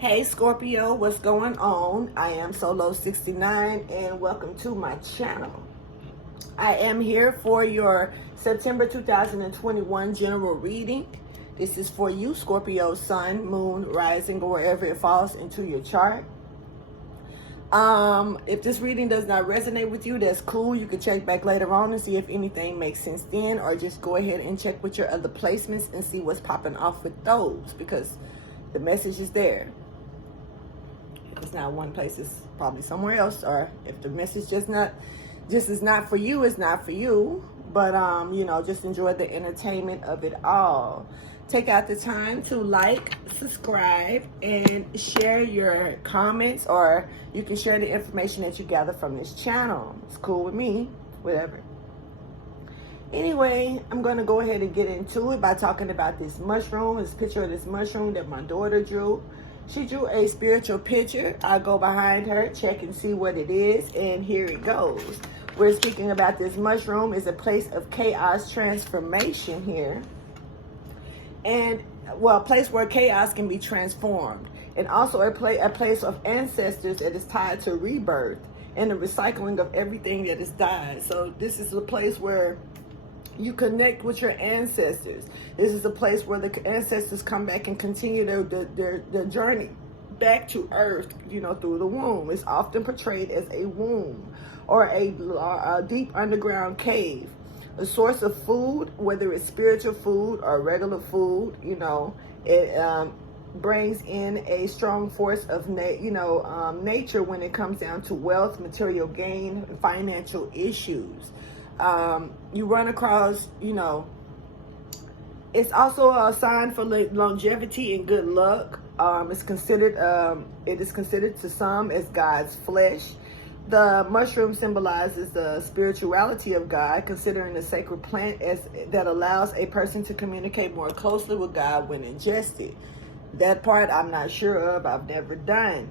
Hey Scorpio, what's going on? I am Solo69 and welcome to my channel. I am here for your September 2021 general reading. This is for you, Scorpio, sun, moon, rising, or wherever it falls into your chart. If this reading does not resonate with you, that's cool. You can check back later on and see if anything makes sense then, or just go ahead and check with your other placements and see what's popping off with those, because the message is there. If it's not one place, it's probably somewhere else, or if the message just is not for you, it's not for you. But just enjoy the entertainment of it all. Take out the time to like, subscribe, and share your comments, or you can share the information that you gather from this channel. It's cool with me, whatever. Anyway, I'm going to go ahead and get into it by talking about this mushroom, this picture of this mushroom that my daughter drew. She drew a spiritual picture. I'll go behind her, check and see what it is, and here it goes. We're speaking about this mushroom is a place of chaos transformation here. And, well, a place where chaos can be transformed. And also a place of ancestors that is tied to rebirth and the recycling of everything that has died. So this is a place where you connect with your ancestors. This is a place where the ancestors come back and continue their journey back to earth, through the womb. It's often portrayed as a womb or a deep underground cave. A source of food, whether it's spiritual food or regular food, it brings in a strong force of nature when it comes down to wealth, material gain, financial issues. You run across, it's also a sign for longevity and good luck. It is considered to some as God's flesh. The mushroom symbolizes the spirituality of God, considering the sacred plant that allows a person to communicate more closely with God when ingested. That part I'm not sure of. I've never done,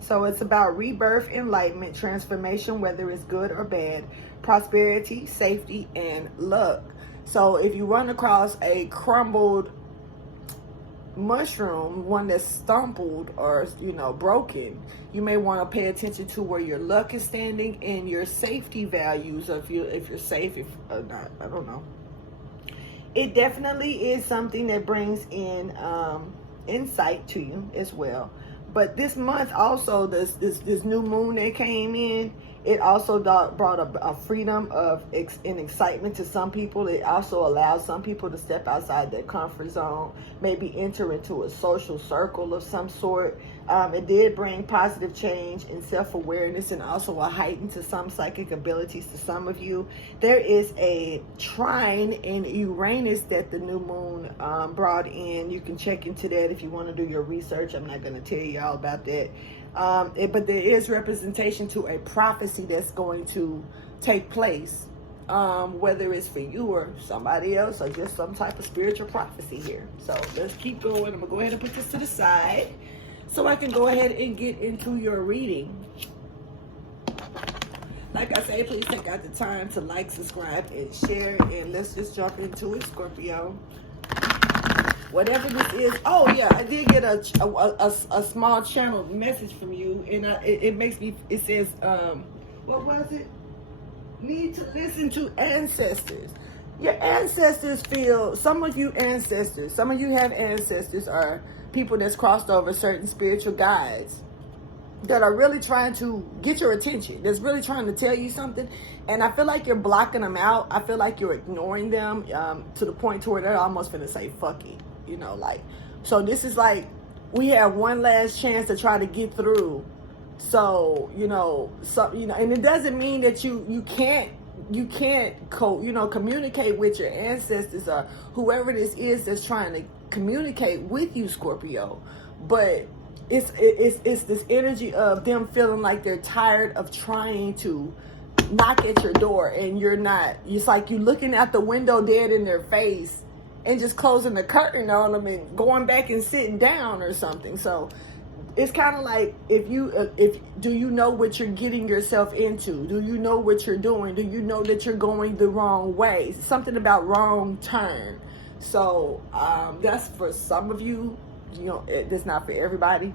So it's about rebirth, enlightenment, transformation, whether it's good or bad, prosperity, safety, and luck. So if you run across a crumbled mushroom, one that's stumbled or broken, you may want to pay attention to where your luck is standing and your safety values, if you're safe, if not, I don't know. It definitely is something that brings in insight to you as well. But this month also, this new moon that came in, it also brought a freedom and excitement to some people. It also allows some people to step outside their comfort zone, maybe enter into a social circle of some sort. It did bring positive change and self-awareness, and also a heighten to some psychic abilities to some of you. There is a trine in Uranus that the new moon brought in. You can check into that if you want to do your research. I'm not going to tell you all about that. But there is representation to a prophecy that's going to take place, whether it's for you or somebody else, or just some type of spiritual prophecy here. So let's keep going. I'm going to go ahead and put this to the side so I can go ahead and get into your reading. Like I say, please take out the time to like, subscribe, and share. And let's just jump into it, Scorpio. Whatever this is. Oh yeah, I did get a small channel message from you, and it makes me. It says, what was it? Need to listen to ancestors. Your ancestors feel. Some of you have ancestors, are people that's crossed over certain spiritual guides that are really trying to get your attention. That's really trying to tell you something, and I feel like you're blocking them out. I feel like you're ignoring them to the point to where they're almost gonna say "fuck it." So this is like, we have one last chance to try to get through. So, and it doesn't mean that you can't communicate with your ancestors or whoever this is that's trying to communicate with you, Scorpio. But it's this energy of them feeling like they're tired of trying to knock at your door, and you're not. It's like you looking out the window dead in their face and just closing the curtain on them and going back and sitting down or something. So it's kind of like, do you know what you're getting yourself into? Do you know what you're doing? Do you know that you're going the wrong way? Something about wrong turn. So that's for some of you It's not for everybody.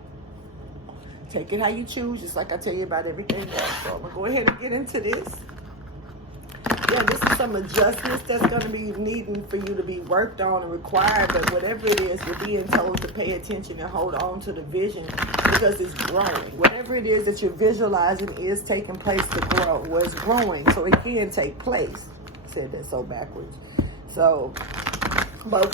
Take it how you choose, just like I tell you about everything else. So I'm going to go ahead and get into this. Yeah, this is some adjustments that's going to be needing for you to be worked on and required. But whatever it is, you're being told to pay attention and hold on to the vision because it's growing. Whatever it is that you're visualizing is taking place to grow. Well, it's growing, so it can take place. I said that so backwards. So, but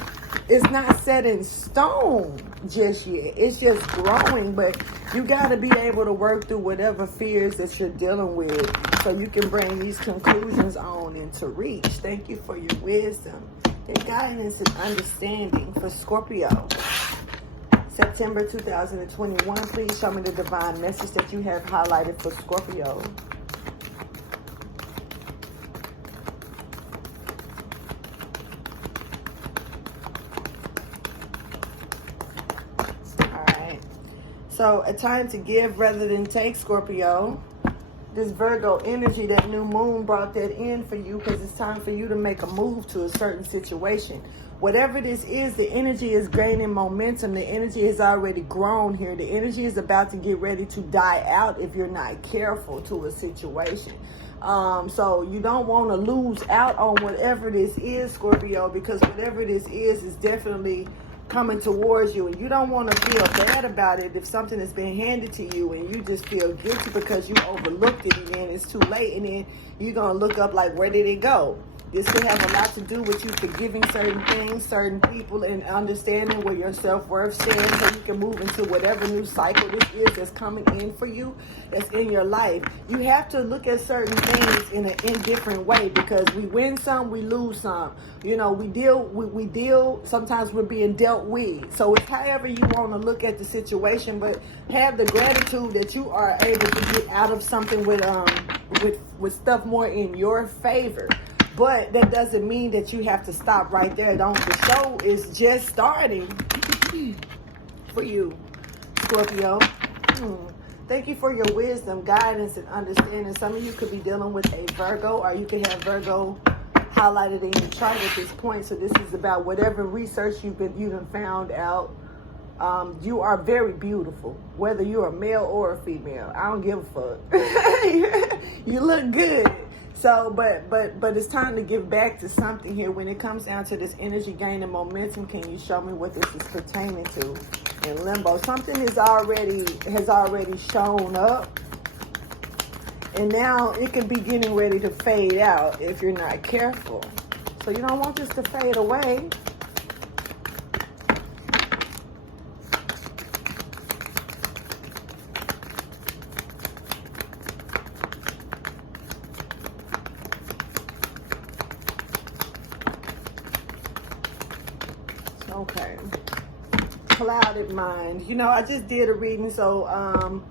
it's not set in stone just yet. It's just growing, but you got to be able to work through whatever fears that you're dealing with so you can bring these conclusions on into reach. Thank you for your wisdom, your guidance, and understanding for Scorpio. September 2021, please show me the divine message that you have highlighted for Scorpio. So, a time to give rather than take, Scorpio. This Virgo energy, that new moon brought that in for you because it's time for you to make a move to a certain situation. Whatever this is, the energy is gaining momentum. The energy has already grown here. The energy is about to get ready to die out if you're not careful to a situation. So you don't want to lose out on whatever this is, Scorpio, because whatever this is definitely coming towards you, and you don't want to feel bad about it if something has been handed to you and you just feel guilty because you overlooked it and then it's too late and then you're going to look up like, where did it go? This could have a lot to do with you forgiving certain things, certain people, and understanding where your self-worth stands so you can move into whatever new cycle this is that's coming in for you, that's in your life. You have to look at certain things in an indifferent way because we win some, we lose some. You know, we deal, sometimes we're being dealt with. So it's however you want to look at the situation, but have the gratitude that you are able to get out of something with stuff more in your favor. But that doesn't mean that you have to stop right there. The show is just starting for you, Scorpio. Thank you for your wisdom, guidance, and understanding. Some of you could be dealing with a Virgo, or you could have Virgo highlighted in your chart at this point. So this is about whatever research you've found out. You are very beautiful, whether you're a male or a female. I don't give a fuck. You look good. So, but it's time to give back to something here. When it comes down to this energy gain and momentum, can you show me what this is pertaining to in limbo? Something has already shown up, and now it can be getting ready to fade out if you're not careful. So you don't want this to fade away. Okay. Clouded mind. You know, I just did a reading, so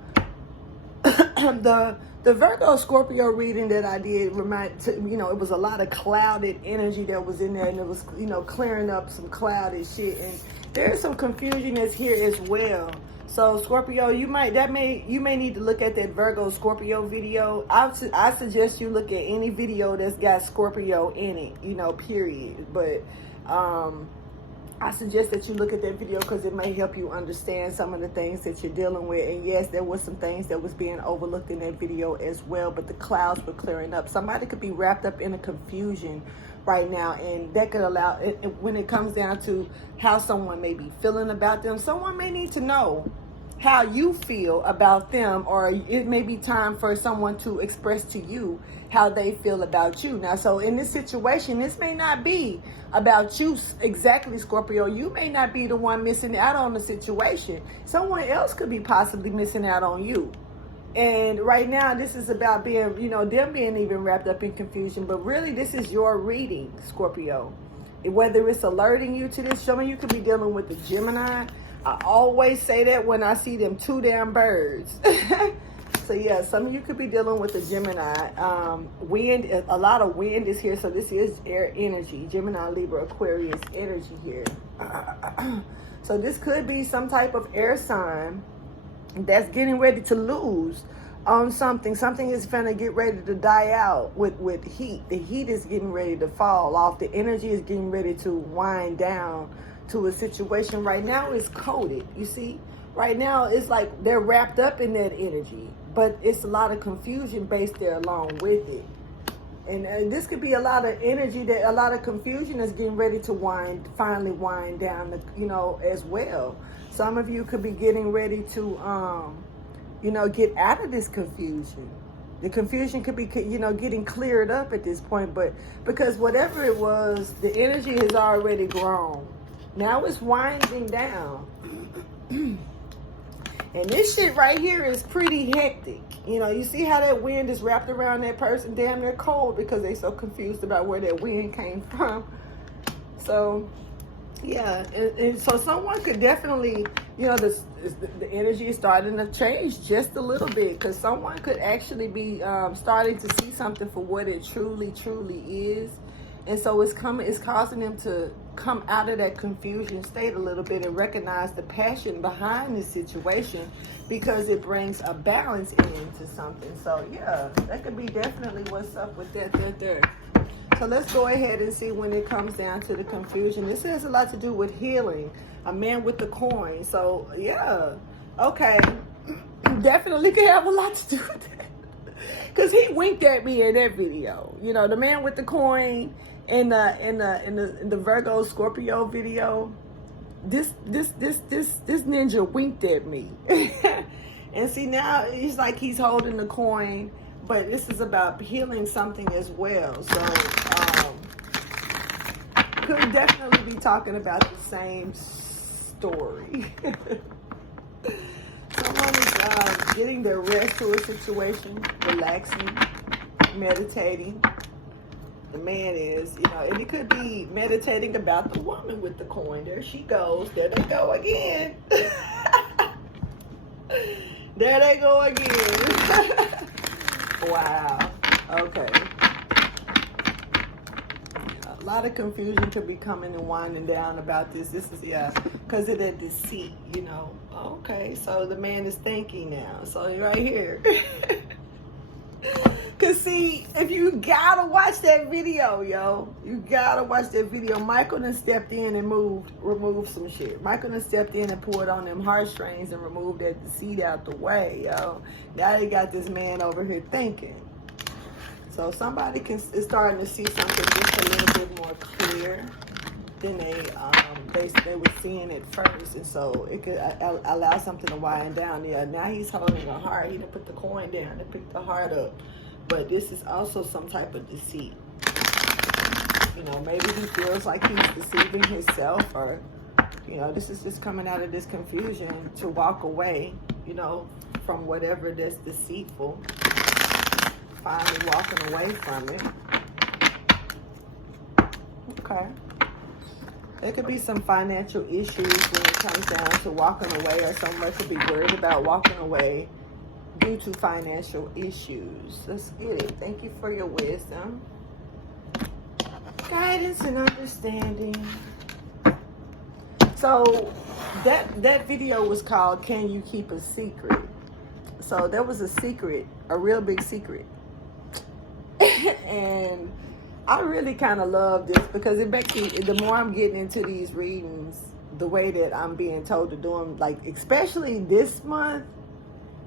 the Virgo Scorpio reading that I did it was a lot of clouded energy that was in there, and it was, clearing up some clouded shit, and there's some confusion that's here as well. So Scorpio, you may need to look at that Virgo Scorpio video. I suggest you look at any video that's got Scorpio in it, period. But I suggest that you look at that video because it may help you understand some of the things that you're dealing with. And yes, there was some things that was being overlooked in that video as well, but the clouds were clearing up. Somebody could be wrapped up in a confusion right now, and that could allow it, when it comes down to how someone may be feeling about them, someone may need to know how you feel about them, or it may be time for someone to express to you how they feel about you. Now, so in this situation, this may not be about you exactly, Scorpio. You may not be the one missing out on the situation. Someone else could be possibly missing out on you. And right now, this is about being, them being even wrapped up in confusion. But really, this is your reading, Scorpio. Whether it's alerting you to this, some of you could be dealing with the Gemini. I always say that when I see them two damn birds. So yeah, some of you could be dealing with the Gemini. Wind, a lot of wind is here. So this is air energy. Gemini, Libra, Aquarius energy here. So this could be some type of air sign that's getting ready to lose on something. Something is going to get ready to die out with heat. The heat is getting ready to fall off. The energy is getting ready to wind down to a situation. Right now it's coded, you see. Right now it's like they're wrapped up in that energy, but it's a lot of confusion based there along with it. And this could be a lot of energy, that a lot of confusion is getting ready to finally wind down, you know, as well. Some of you could be getting ready to, you know, get out of this confusion. The confusion could be, you know, getting cleared up at this point, but because whatever it was, the energy has already grown. Now it's winding down. And this shit right here is pretty hectic. You know, you see how that wind is wrapped around that person, damn near cold, because they're so confused about where that wind came from. So, yeah, and so someone could definitely, you know, the energy is starting to change just a little bit, because someone could actually be starting to see something for what it truly, truly is. And so it's causing them to come out of that confusion state a little bit and recognize the passion behind the situation, because it brings a balance into something. So yeah, that could be definitely what's up with that there. So let's go ahead and see when it comes down to the confusion. This has a lot to do with healing. A man with the coin. So yeah, okay, definitely could have a lot to do with that. Because he winked at me in that video. You know, the man with the coin in the Virgo Scorpio video. This ninja winked at me. And see, now it's like he's holding the coin, but this is about healing something as well. So could definitely be talking about the same story. Someone is getting their rest to a situation, relaxing, meditating. The man is, you know, and it could be meditating about the woman with the coin. There she goes. There they go again. There they go again. Wow. Okay. A lot of confusion could be coming and winding down about this. This is, yeah, because of that deceit, you know. Okay, so the man is thinking now. So right here. Because see, if you gotta watch that video, yo, you gotta watch that video. Michael done stepped in and removed some shit. Michael done stepped in and poured on them heartstrings and removed that deceit out the way, yo. Now they got this man over here thinking. So somebody is starting to see something just a little bit more clear than they were seeing it first, and so it could allow something to wind down. Yeah, now he's holding a heart. He done put the coin down and picked the heart up. But this is also some type of deceit. You know, maybe he feels like he's deceiving himself, or, you know, this is just coming out of this confusion to walk away, you know, from whatever that's deceitful. Finally walking away from it. Okay. There could be some financial issues when it comes down to walking away, or someone could be worried about walking away due to financial issues. Let's get it. Thank you for your wisdom, guidance, and understanding. So that video was called "Can You Keep a Secret?" So there was a secret, a real big secret. And I really kind of love this, because it makes me, the more I'm getting into these readings, the way that I'm being told to do them, like especially this month,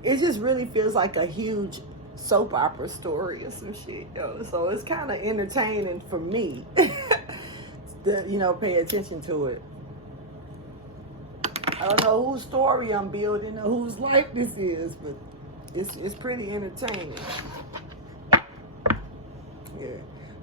it just really feels like a huge soap opera story or some shit, yo. So it's kind of entertaining for me to, you know, pay attention to it. I don't know whose story I'm building or whose life this is, but it's pretty entertaining. Yeah.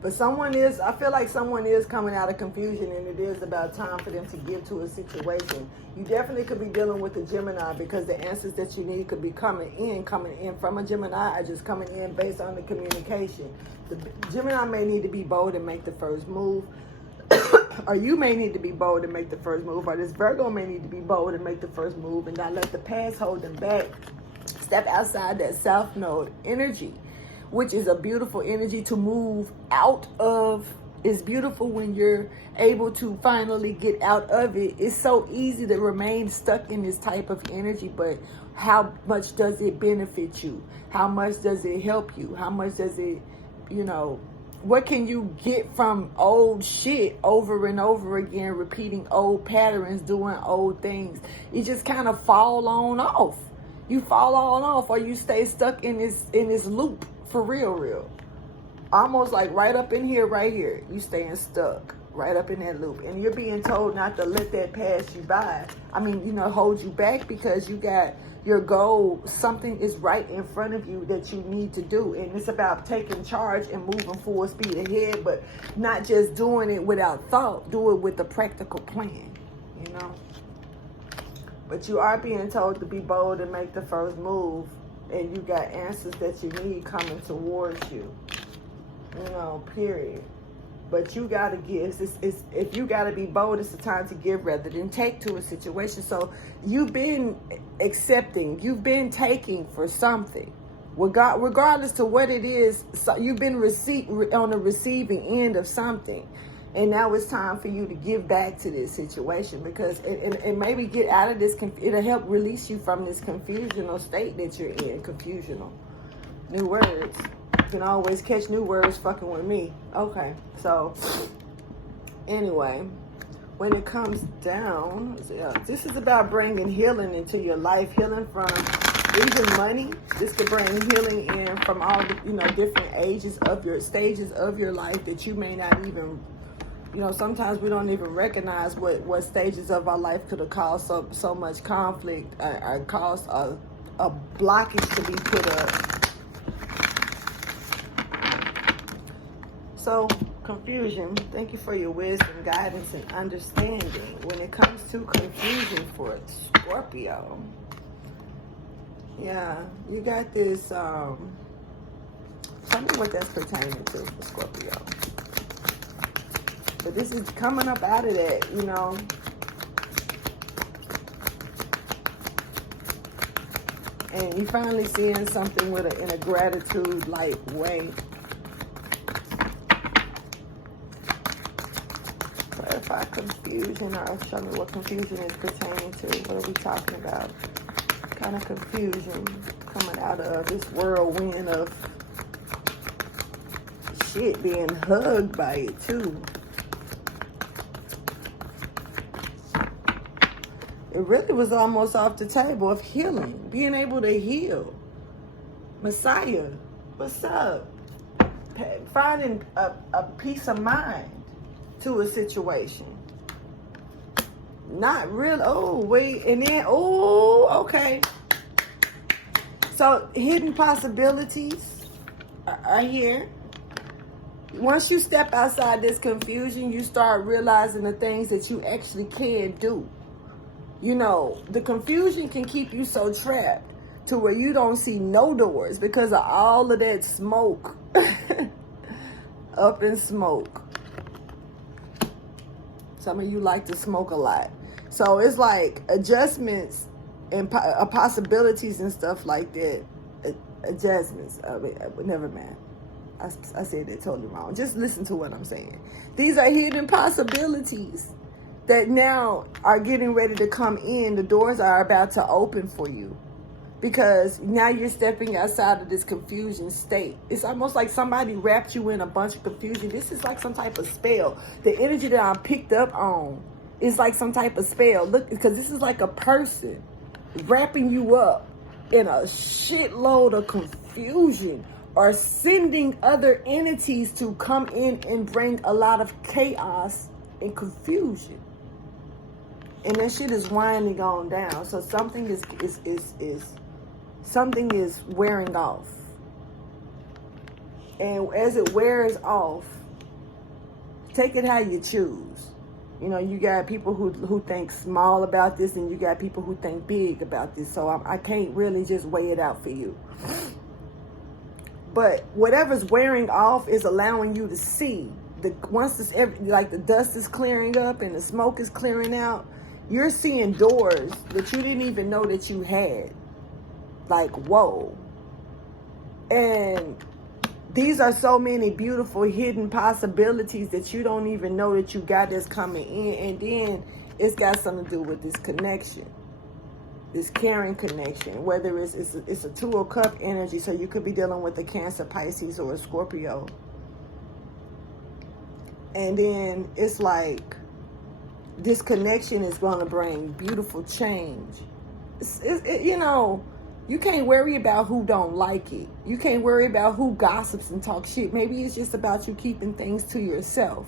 But I feel like someone is coming out of confusion, and it is about time for them to give to a situation. You definitely could be dealing with a Gemini, because the answers that you need could be coming in from a Gemini, or just coming in based on the communication. The Gemini may need to be bold and make the first move, or you may need to be bold and make the first move, or this Virgo may need to be bold and make the first move and not let the past hold them back. Step outside that South Node energy, which is a beautiful energy to move out of. It's beautiful when you're able to finally get out of it. It's so easy to remain stuck in this type of energy, but how much does it benefit you? How much does it help you? How much does it, you know, what can you get from old shit over and over again, repeating old patterns, doing old things? You just kind of fall on off. You fall on off, or you stay stuck in this loop for real. Almost like right up in here, right here. You staying stuck right up in that loop, and you're being told not to let that pass you by. I mean, hold you back because you got your goal. Something is right in front of you that you need to do, and it's about taking charge and moving full speed ahead, but not just doing it without thought. Do it with a practical plan, But you are being told to be bold and make the first move, and you got answers that you need coming towards you, period. But you got to give. If you got to be bold, it's the time to give rather than take to a situation. So you've been accepting. You've been taking for something. Regardless to what it is, so you've been on the receiving end of something. And now it's time for you to give back to this situation, because and maybe get out of this. It'll help release you from this confusional state that you're in. Confusional. New words. You can always catch new words fucking with me. Okay, so anyway, when it comes down, this is about bringing healing into your life, healing from even money. This could bring healing in from all the, different stages of your life that you may not even, sometimes we don't even recognize what stages of our life could have caused so much conflict, or caused a blockage to be put up. So, confusion. Thank you for your wisdom, guidance, and understanding. When it comes to confusion for Scorpio, you got this. Tell me what that's pertaining to for Scorpio. But this is coming up out of that, And you finally seeing something in a gratitude-like way. Clarify confusion, or show me what confusion is pertaining to. What are we talking about? What kind of confusion coming out of this whirlwind of shit, being hugged by it too. It really was almost off the table of healing, being able to heal. Messiah, what's up? Finding a peace of mind to a situation. Not real. Oh, wait. And then, okay. So, hidden possibilities are here. Once you step outside this confusion, you start realizing the things that you actually can do. The confusion can keep you so trapped to where you don't see no doors because of all of that smoke. Up in smoke. Some of you like to smoke a lot. So it's like adjustments and possibilities and stuff like that. Adjustments. Never mind. I said that totally wrong. Just listen to what I'm saying. These are hidden possibilities that now are getting ready to come in. The doors are about to open for you. Because now you're stepping outside of this confusion state. It's almost like somebody wrapped you in a bunch of confusion. This is like some type of spell. The energy that I'm picked up on is like some type of spell. Look, because this is like a person wrapping you up in a shitload of confusion, or sending other entities to come in and bring a lot of chaos and confusion. And that shit is winding on down. So something is something is wearing off. And as it wears off, take it how you choose. You got people who think small about this, and you got people who think big about this. So I can't really just weigh it out for you. But whatever's wearing off is allowing you to see. Once the dust is clearing up and the smoke is clearing out, you're seeing doors that you didn't even know that you had. Like, whoa. And these are so many beautiful hidden possibilities that you don't even know that you got that's coming in. And then it's got something to do with this connection, this caring connection, whether it's a Two of Cup energy. So you could be dealing with a Cancer, Pisces, or a Scorpio. And then it's like this connection is going to bring beautiful change. You know, you can't worry about who don't like it. You can't worry about who gossips and talk shit. Maybe it's just about you keeping things to yourself.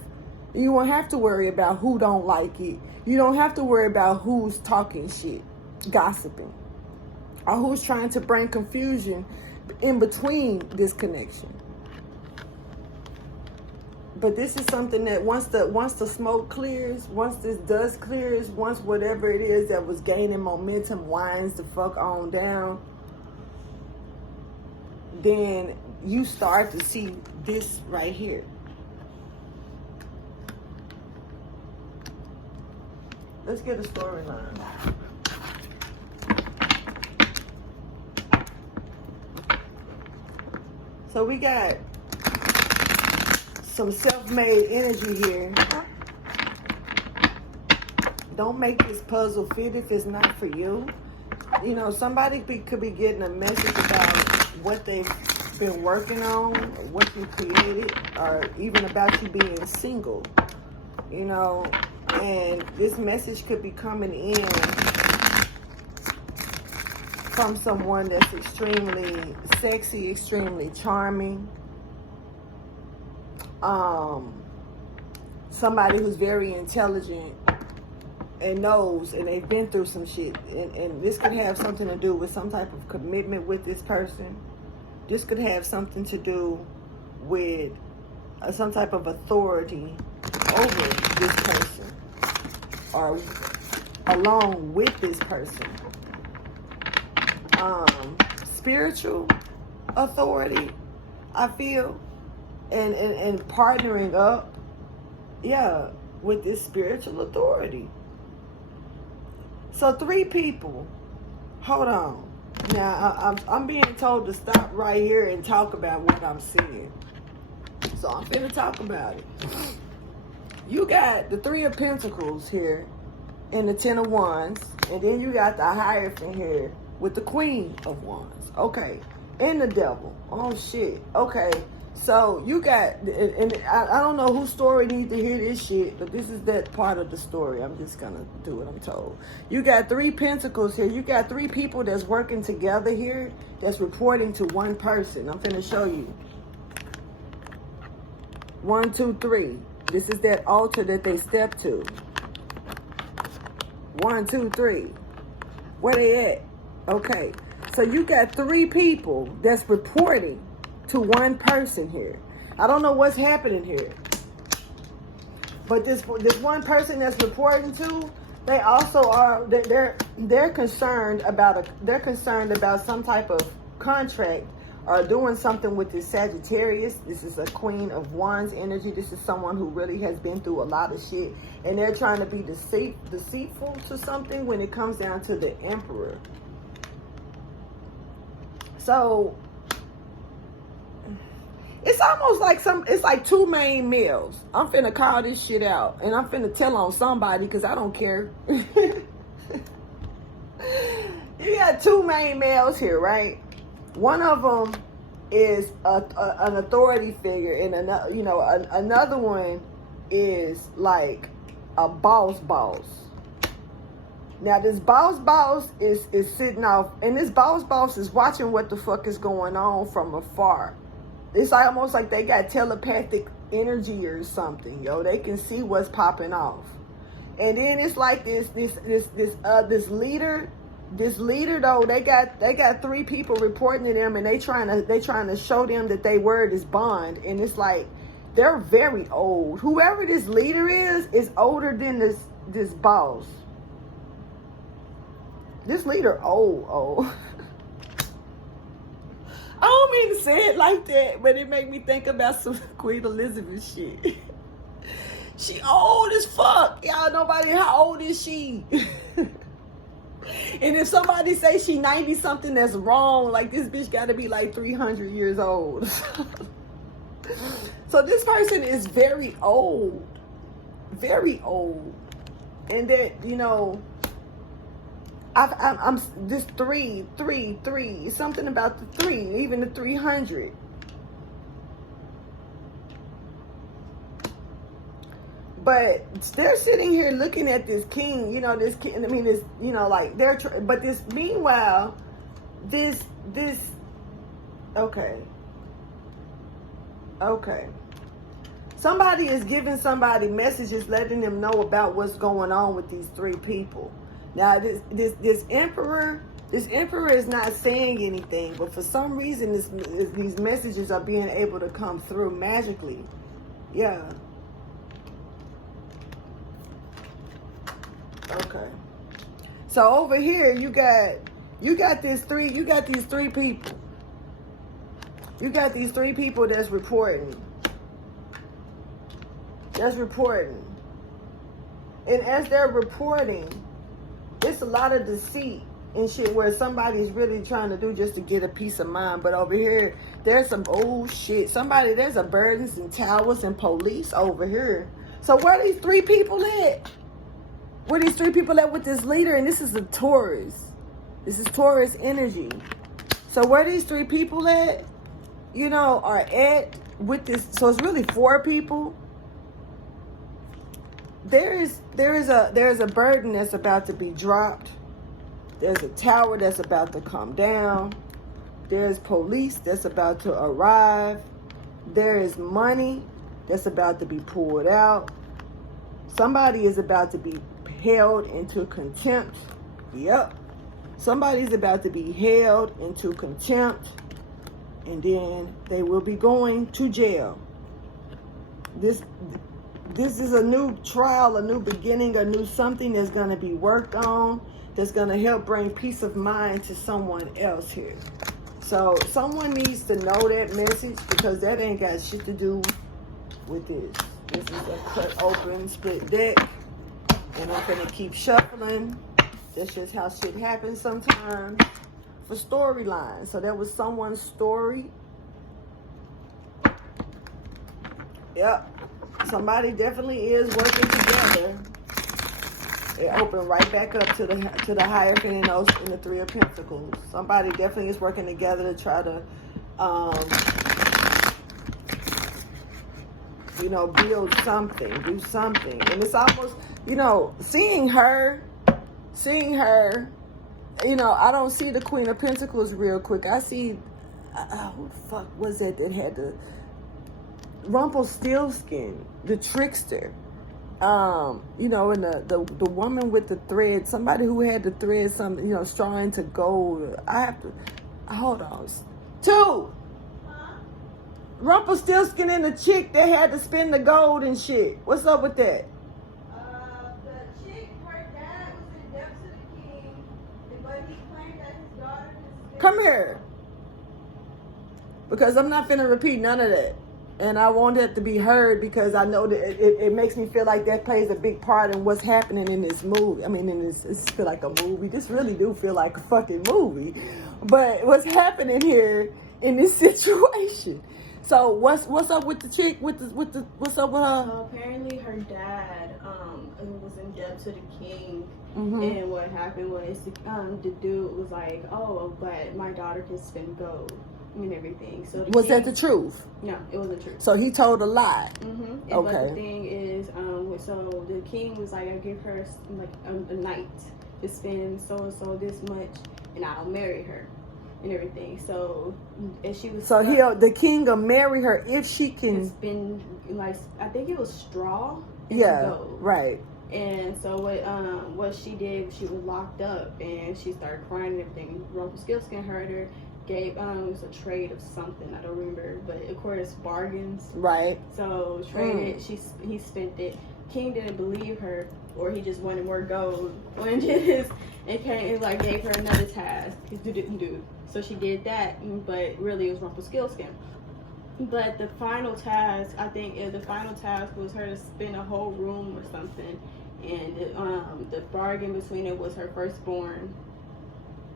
You won't have to worry about who don't like it. You don't have to worry about who's talking shit, gossiping, or who's trying to bring confusion in between this connection. But this is something that once the smoke clears, once this dust clears, once whatever it is that was gaining momentum winds the fuck on down, then you start to see this right here. Let's get a storyline. So we got some self-made energy here. Don't make this puzzle fit if it's not for you. You know, somebody could be getting a message about what they've been working on, what you created, or even about you being single. You know, and this message could be coming in from someone that's extremely sexy, extremely charming. Somebody who's very intelligent and knows, and they've been through some shit. And this could have something to do with some type of commitment with this person. This could have something to do with some type of authority over this person, or along with this person. Spiritual authority, I feel, and partnering up, with this spiritual authority. So 3 people. Hold on. Now I'm being told to stop right here and talk about what I'm seeing. So I'm finna talk about it. You got the 3 of Pentacles here and the 10 of Wands, and then you got the Hierophant here with the Queen of Wands. Okay, and the Devil. Oh shit. Okay, so you got, and I don't know whose story needs to hear this shit, but this is that part of the story. I'm just gonna do what I'm told. You got 3 Pentacles here. You got 3 people that's working together here, that's reporting to one person. I'm finna show you. 1, 2, 3. This is that altar that they step to. 1, 2, 3. Where they at? Okay. So you got 3 people that's reporting to one person here. I don't know what's happening here. But this one person that's reporting to, they also are, they're concerned about some type of contract, or doing something with this Sagittarius. This is a Queen of Wands energy. This is someone who really has been through a lot of shit, and they're trying to be deceitful to something when it comes down to the Emperor. So it's almost like it's like 2 main males. I'm finna call this shit out, and I'm finna tell on somebody because I don't care. You got 2 main males here, right? One of them is an authority figure, and another one is like a boss. Now this boss is sitting off, and this boss is watching what the fuck is going on from afar. It's almost like they got telepathic energy or something, yo. They can see what's popping off. And then it's like this leader. This leader though, they got 3 people reporting to them, and they trying to show them that they word is bond, and it's like they're very old. Whoever this leader is older than this boss. This leader old. I don't mean to say it like that, but it made me think about some Queen Elizabeth shit. She old as fuck. Y'all, nobody, how old is she? And if somebody say she 90 something, that's wrong. Like, this bitch got to be like 300 years old. So this person is very old, and that, I'm this three, something about the 3, even the 300. But they're sitting here looking at this king, you know, this king, I mean, this, you know, like but this, meanwhile, this, okay. Somebody is giving somebody messages, letting them know about what's going on with these three people. Now, this emperor is not saying anything, but for some reason, these messages are being able to come through magically. Yeah. Okay. So over here, you got these three people. You got these three people that's reporting. And as they're reporting, it's a lot of deceit and shit where somebody's really trying to do just to get a peace of mind. But over here, there's some old shit. There's a burdens and towers and police over here. So where are these three people at? Where are these three people at with this leader? And this is a Taurus. This is Taurus energy. So where these three people at, you know, are at with this. So it's really four people. There is a burden that's about to be dropped. There's a tower that's about to come down. There's police that's about to arrive. There is money that's about to be pulled out. Somebody is about to be held into contempt. Yep. Somebody's about to be held into contempt. And then they will be going to jail. This is a new trial, a new beginning, a new something that's going to be worked on, that's going to help bring peace of mind to someone else here. So someone needs to know that message, because that ain't got shit to do with this. This is a cut open, split deck. And I'm going to keep shuffling. That's just how shit happens sometimes. For storylines. So that was someone's story. Yep. Somebody definitely is working together. It opened right back up to the Hierophant and the Three of Pentacles. Somebody definitely is working together to try to, you know, build something, do something. And it's almost, you know, seeing her, you know, I don't see the Queen of Pentacles real quick. I see, who the fuck was that had the Rumpelstiltskin, the trickster. You know, and the woman with the thread, somebody who had the thread, something, you know, straw into gold. I have to, hold on. Two. Rumpelstiltskin and the chick that had to spin the gold and shit. What's up with that? The chick, her dad was in debt to the king, but he claimed that his daughter was... Come here. Because I'm not finna repeat none of that. And I want that to be heard, because I know that it makes me feel like that plays a big part in what's happening in this movie. I mean, it feel like a movie. This really do feel like a fucking movie. But what's happening here in this situation? So what's up with the chick? What's up with her? So apparently her dad was in debt to the king. Mm-hmm. And what happened was the dude was like, oh, but my daughter can spin gold and everything. So was that the truth? No, it wasn't true. So he told a lie. Mm-hmm. Okay. But the thing is, so the king was like, I give her like a night to spend so and so this much, and I'll marry her and everything. So, and she was. So the king will marry her if she can spend, like, I think it was straw. Yeah. Gold. Right. And so what she did, she was locked up and she started crying and everything. Rumpelstiltskin heard her. Gave it was a trade of something, I don't remember, but of course bargains. Right. So traded, he spent it. King didn't believe her, or he just wanted more gold. And came and like gave her another task. He didn't do. So she did that, but really it was Rumpelstiltskin. But the final task, I think, the final task was her to spin a whole room or something, and the bargain between it was her firstborn.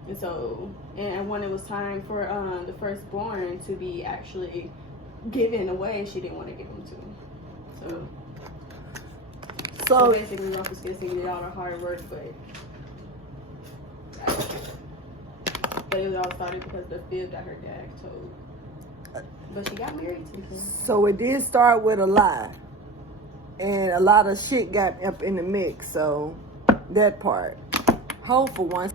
And so, and when it was time for the firstborn to be actually given away, she didn't want to give him to him. So basically, Rumpelstiltskin did all the hard work, but it was all started because of the fib that her dad told. But she got married to him. So it did start with a lie. And a lot of shit got up in the mix, so that part. Hope for once.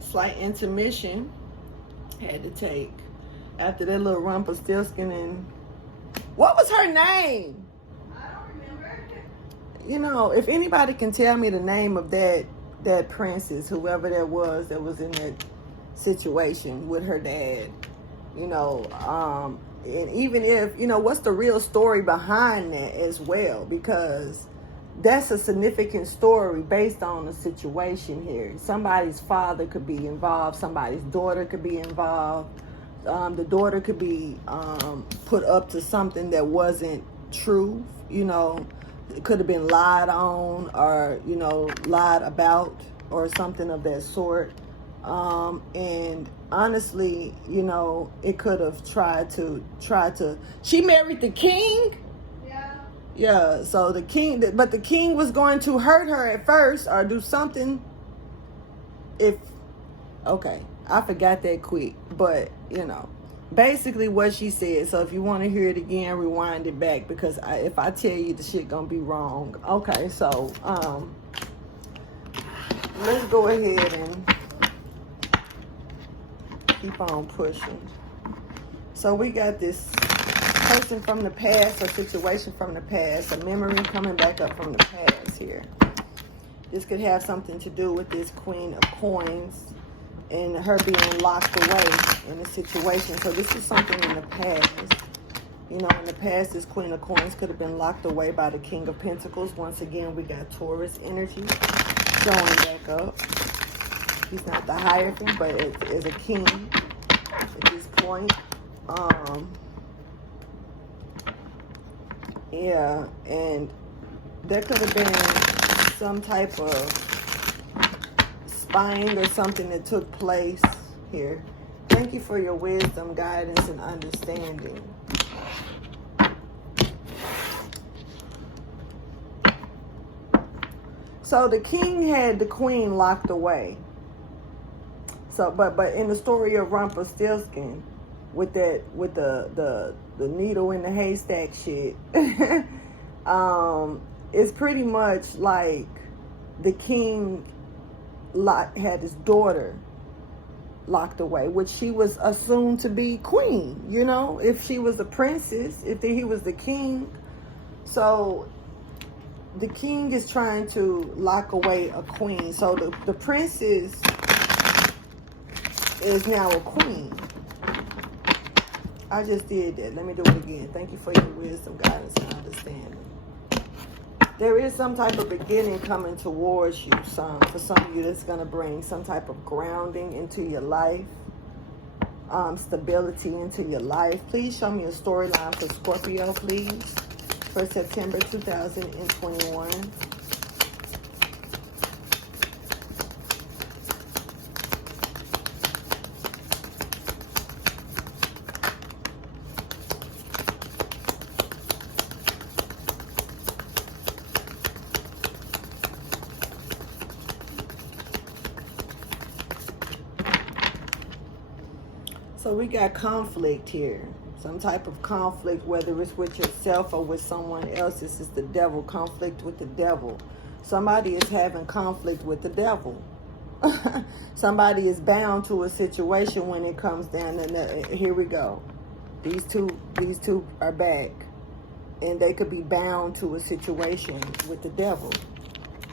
Slight intermission had to take after that little Rumpelstiltskin. And what was her name? I don't remember. You know, if anybody can tell me the name of that princess, whoever that was in that situation with her dad, you know, and even if, you know, what's the real story behind that as well, because that's a significant story based on the situation here. Somebody's father could be involved, somebody's daughter could be involved. The daughter could be put up to something that wasn't true, you know. It could have been lied on, or, you know, lied about, or something of that sort. And honestly, you know, it could have tried to. She married the king. Yeah. So the king, but the king was going to hurt her at first, or do something. Okay, I forgot that quick, but you know. Basically what she said. So if you want to hear it again, rewind it back, because if I tell you, the shit gonna be wrong. Okay, so let's go ahead and keep on pushing. So we got this person from the past, or situation from the past, a memory coming back up from the past here. This could have something to do with this Queen of Coins and her being locked away in a situation. So this is something in the past. You know, in the past, this Queen of Coins could have been locked away by the King of Pentacles. Once again, we got Taurus energy showing back up. He's not the Hierophant, but is a king at this point. Yeah, and there could have been some type of spying or something that took place here. Thank you for your wisdom, guidance, and understanding. So the king had the queen locked away. So, but in the story of Rumpelstiltskin, with the needle in the haystack shit, it's pretty much like the king had his daughter locked away, which she was assumed to be queen, you know, if she was the princess, if he was the king. So the king is trying to lock away a queen. So the princess is now a queen. I just did that. Let me do it again. Thank you for your wisdom, guidance, and understanding. There is some type of beginning coming towards you, for some of you, that's going to bring some type of grounding into your life, stability into your life. Please show me a storyline for Scorpio, please, for September 2021. So we got conflict here. Some type of conflict, whether it's with yourself or with someone else. This is the devil, conflict with the devil. Somebody is having conflict with the devil. Somebody is bound to a situation when it comes down to, here we go. These two are back. And they could be bound to a situation with the devil,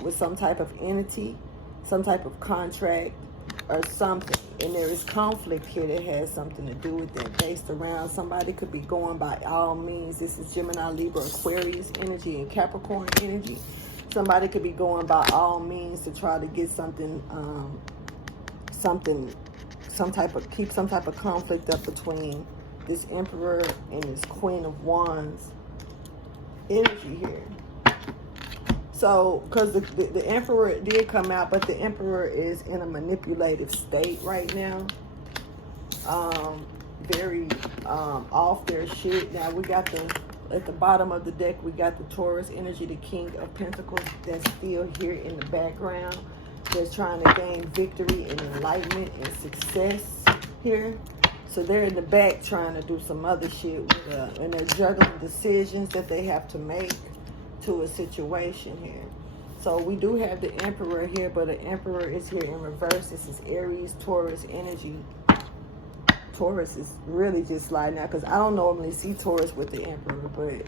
with some type of entity, some type of contract, or something. And there is conflict here that has something to do with that, based around somebody could be going by all means. This is Gemini, Libra, Aquarius energy, and Capricorn energy. Somebody could be going by all means to try to get something, keep some type of conflict up between this Emperor and this Queen of Wands energy here. So, because the Emperor did come out, but the Emperor is in a manipulative state right now. Very off their shit. Now, we got at the bottom of the deck, we got the Taurus energy, the King of Pentacles, that's still here in the background. That's trying to gain victory and enlightenment and success here. So they're in the back trying to do some other shit with, and they're juggling decisions that they have to make to a situation here. So we do have the Emperor here, but the Emperor is here in reverse. This is Aries, Taurus energy. Taurus is really just sliding out because I don't normally see Taurus with the Emperor, but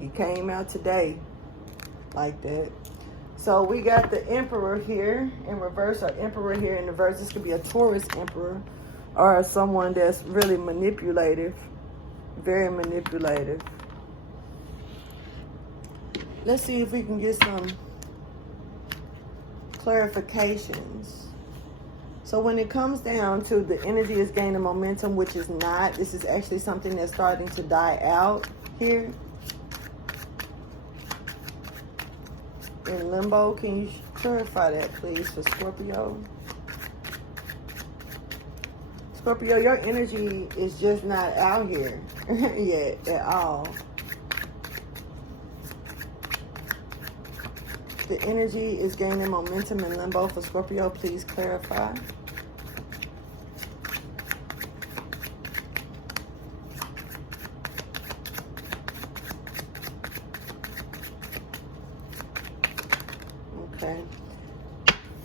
he came out today like that. So we got the Emperor here in reverse, or Emperor here in reverse. This could be a Taurus Emperor or someone that's really manipulative, very manipulative. Let's see if we can get some clarifications. So when it comes down to the energy is gaining momentum, which is not, this is actually something that's starting to die out here. In limbo, can you clarify that please for Scorpio? Scorpio, your energy is just not out here yet at all. The energy is gaining momentum in limbo for Scorpio. Please clarify. Okay.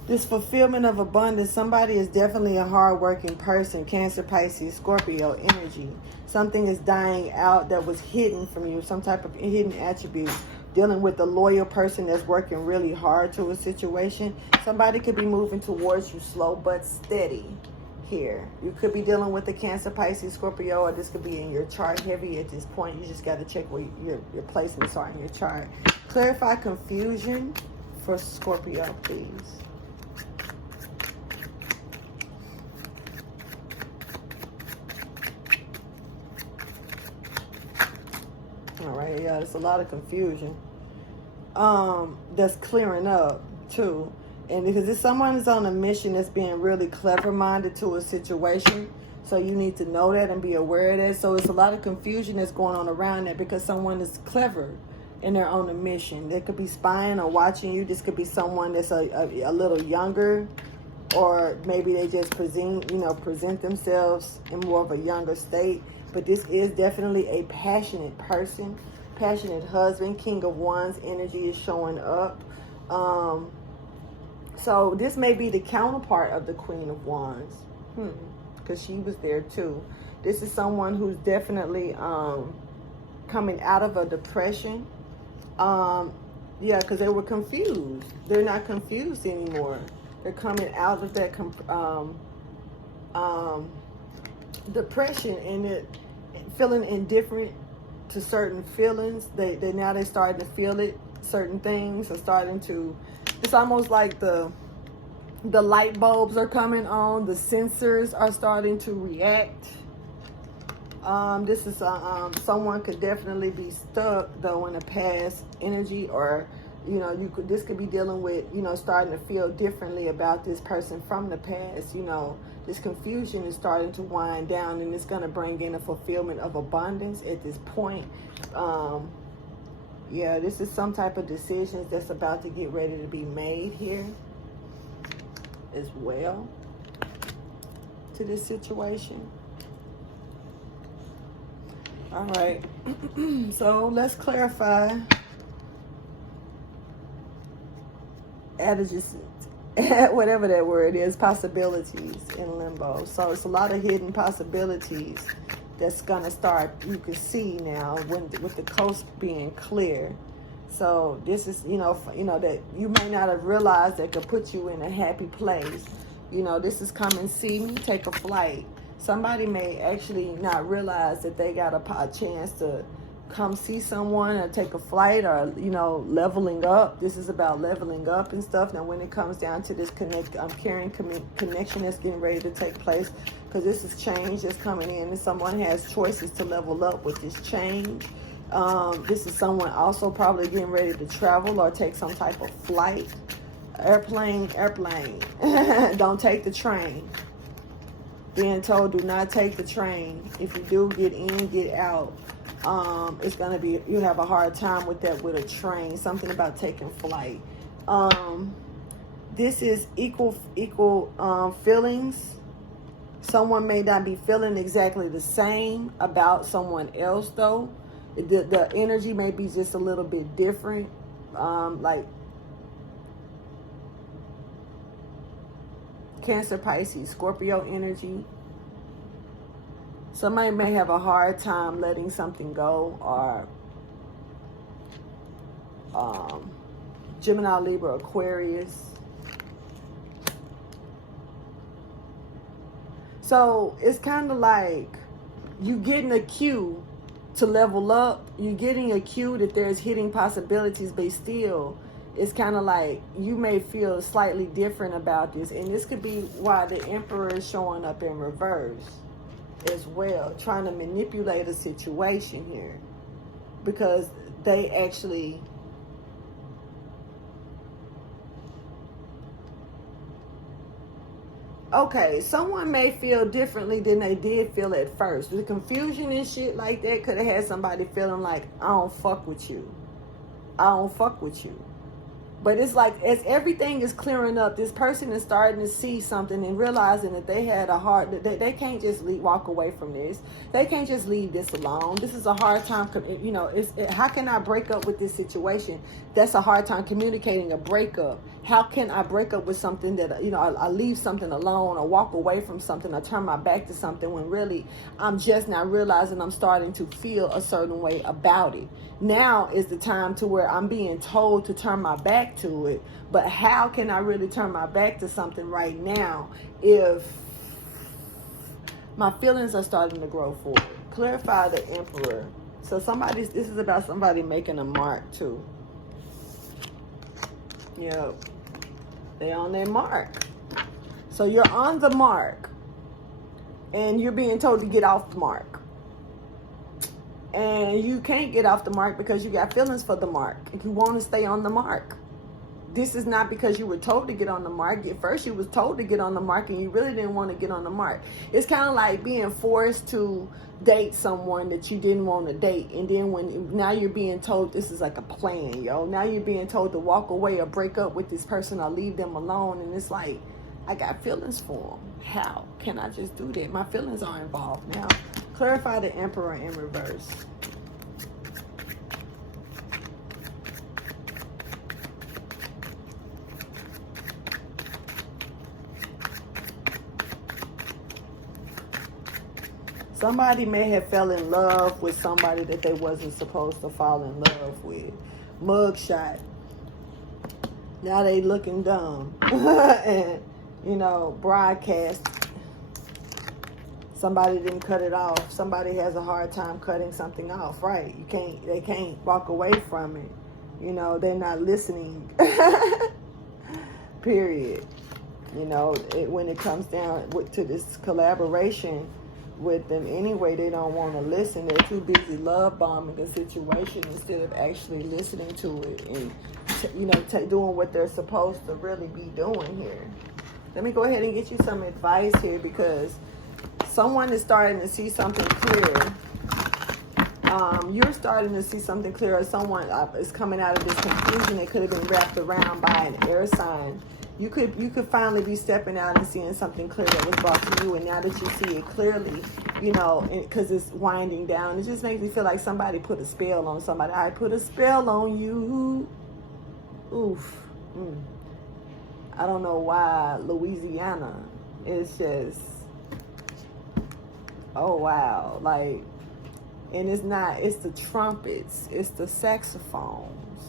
This fulfillment of abundance, somebody is definitely a hardworking person. Cancer, Pisces, Scorpio energy. Something is dying out that was hidden from you. Some type of hidden attributes. Dealing with a loyal person that's working really hard to a situation. Somebody could be moving towards you slow but steady here. You could be dealing with the Cancer, Pisces, Scorpio, or this could be in your chart heavy at this point. You just got to check where your placements are in your chart. Clarify confusion for Scorpio, please. All right, yeah, there's a lot of confusion that's clearing up too. And because if someone is on a mission that's being really clever-minded to a situation, so you need to know that and be aware of that. So it's a lot of confusion that's going on around that because someone is clever and they're on a mission. They could be spying or watching you. This could be someone that's a little younger, or maybe they just present themselves in more of a younger state. But this is definitely a passionate person, passionate husband. King of Wands energy is showing up. So this may be the counterpart of the Queen of Wands, because she was there too. This is someone who's definitely coming out of a depression. Yeah, because they were confused. They're not confused anymore. They're coming out of that depression and feeling indifferent to certain feelings. They now they're starting to feel it. Certain things are starting to. It's almost like the light bulbs are coming on. The sensors are starting to react. This is someone could definitely be stuck though in a past energy, or this could be dealing with starting to feel differently about this person from the past. This confusion is starting to wind down, and it's going to bring in a fulfillment of abundance at this point. Yeah, this is some type of decisions that's about to get ready to be made here as well to this situation. All right, so let's clarify adages, whatever that word is, possibilities in limbo. So it's a lot of hidden possibilities that's gonna start. You can see now with the coast being clear. So this is that you may not have realized that could put you in a happy place. This is come and see me, take a flight. Somebody may actually not realize that they got a chance to come see someone or take a flight, or leveling up. This is about leveling up and stuff. Now when it comes down to this caring connection that's getting ready to take place, because this is change that's coming in, and someone has choices to level up with this change. This is someone also probably getting ready to travel or take some type of flight. Airplane. Don't take the train. Being told do not take the train. If you do get in, get out. It's gonna be, you have a hard time with that with a train. Something about taking flight. This is equal feelings. Someone may not be feeling exactly the same about someone else, though. The energy may be just a little bit different. Like Cancer, Pisces, Scorpio energy. Somebody may have a hard time letting something go, or Gemini, Libra, Aquarius. So it's kind of like you getting a cue to level up. You're getting a cue that there's hidden possibilities, but still, it's kind of like you may feel slightly different about this. And this could be why the Emperor is showing up in reverse as well, trying to manipulate a situation here, because they actually someone may feel differently than they did feel at first. The confusion and shit like that could have had somebody feeling like, I don't fuck with you. I don't fuck with you. But it's like, as everything is clearing up, this person is starting to see something and realizing that they had a heart, that they can't just walk away from this. They can't just leave this alone. This is a hard time, you know, how can I break up with this situation? That's a hard time communicating a breakup. How can I break up with something that, you know, I leave something alone, or walk away from something, or turn my back to something, when really I'm just now realizing I'm starting to feel a certain way about it. Now is the time to where I'm being told to turn my back to it. But how can I really turn my back to something right now if my feelings are starting to grow forward? Clarify the Emperor. So this is about somebody making a mark too. Yep. They're on their mark. So you're on the mark, and you're being told to get off the mark. And you can't get off the mark because you got feelings for the mark. If you want to stay on the mark. This is not because you were told to get on the mark. At first you was told to get on the mark, and you really didn't want to get on the mark. It's kind of like being forced to date someone that you didn't want to date. And then now you're being told this is like a plan, yo. Now you're being told to walk away or break up with this person or leave them alone. And it's like, I got feelings for them. How can I just do that? My feelings are involved now. Clarify the Emperor in reverse. Somebody may have fell in love with somebody that they wasn't supposed to fall in love with. Mugshot. Now they looking dumb. And, you know, broadcast. Somebody didn't cut it off. Somebody has a hard time cutting something off, right? They can't walk away from it. You know, they're not listening. Period. You know, when it comes down to this collaboration with them anyway, they don't want to listen. They're too busy love bombing the situation instead of actually listening to it and, you know, doing what they're supposed to really be doing here. Let me go ahead and get you some advice here, because someone is starting to see something clear. You're starting to see something clear. Someone is coming out of this confusion that could have been wrapped around by an air sign. You could finally be stepping out and seeing something clear that was brought to you. And now that you see it clearly, you know, because it's winding down, it just makes me feel like somebody put a spell on somebody. I put a spell on you. Oof. I don't know why Louisiana is just, oh wow, like, and it's the trumpets, it's the saxophones,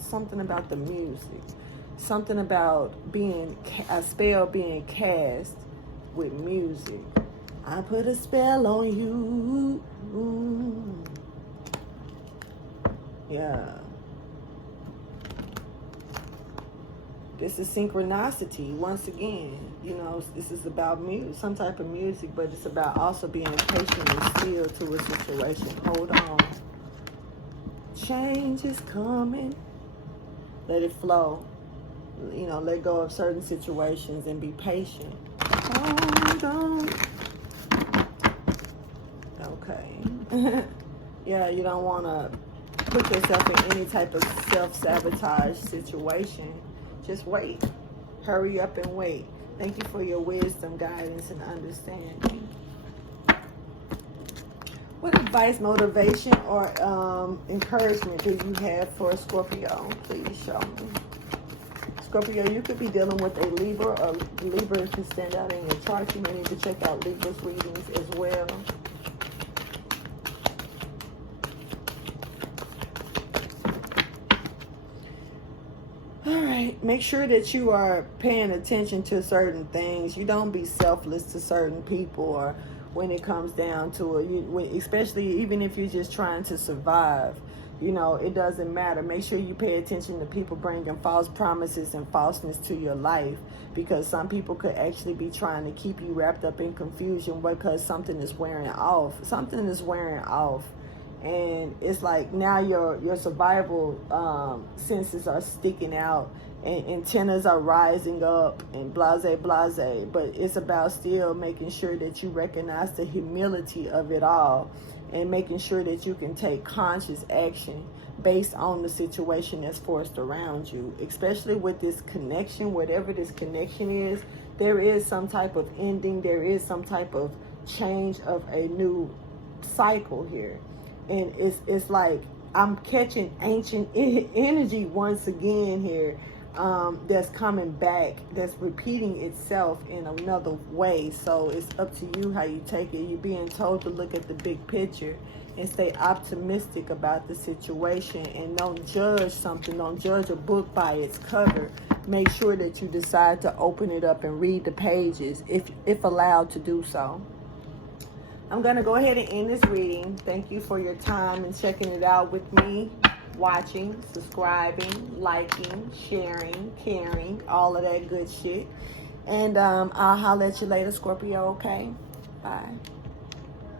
something about the music, something about a spell being cast with music. I put a spell on you. Yeah. This is synchronicity once again. You know, this is about music, some type of music, but it's about also being patient and still to a situation. Hold on. Change is coming. Let it flow. You know, let go of certain situations and be patient. Hold on. Okay. Yeah, you don't want to put yourself in any type of self-sabotage situation. Just wait. Hurry up and wait. Thank you for your wisdom, guidance, and understanding. What advice, motivation, or encouragement do you have for Scorpio? Please show me. Scorpio, you could be dealing with a Libra, or Libra can stand out in your chart. You may need to check out Libra's readings as well. All right, make sure that you are paying attention to certain things. You don't be selfless to certain people, or when it comes down to it, especially even if you're just trying to survive. You know, it doesn't matter. Make sure you pay attention to people bringing false promises and falseness to your life, because some people could actually be trying to keep you wrapped up in confusion because something is wearing off. Something is wearing off. And it's like now your survival senses are sticking out, and antennas are rising up, and blase. But it's about still making sure that you recognize the humility of it all, and making sure that you can take conscious action based on the situation that's forced around you. Especially with this connection, whatever this connection is, there is some type of ending. There is some type of change of a new cycle here. And it's like I'm catching ancient energy once again here, that's coming back, that's repeating itself in another way. So it's up to you how you take it. You're being told to look at the big picture and stay optimistic about the situation, and don't judge something. Don't judge a book by its cover. Make sure that you decide to open it up and read the pages if allowed to do so. I'm going to go ahead and end this reading. Thank you for your time and checking it out with me, watching, subscribing, liking, sharing, caring, all of that good shit. And I'll holler at you later, Scorpio, okay? Bye.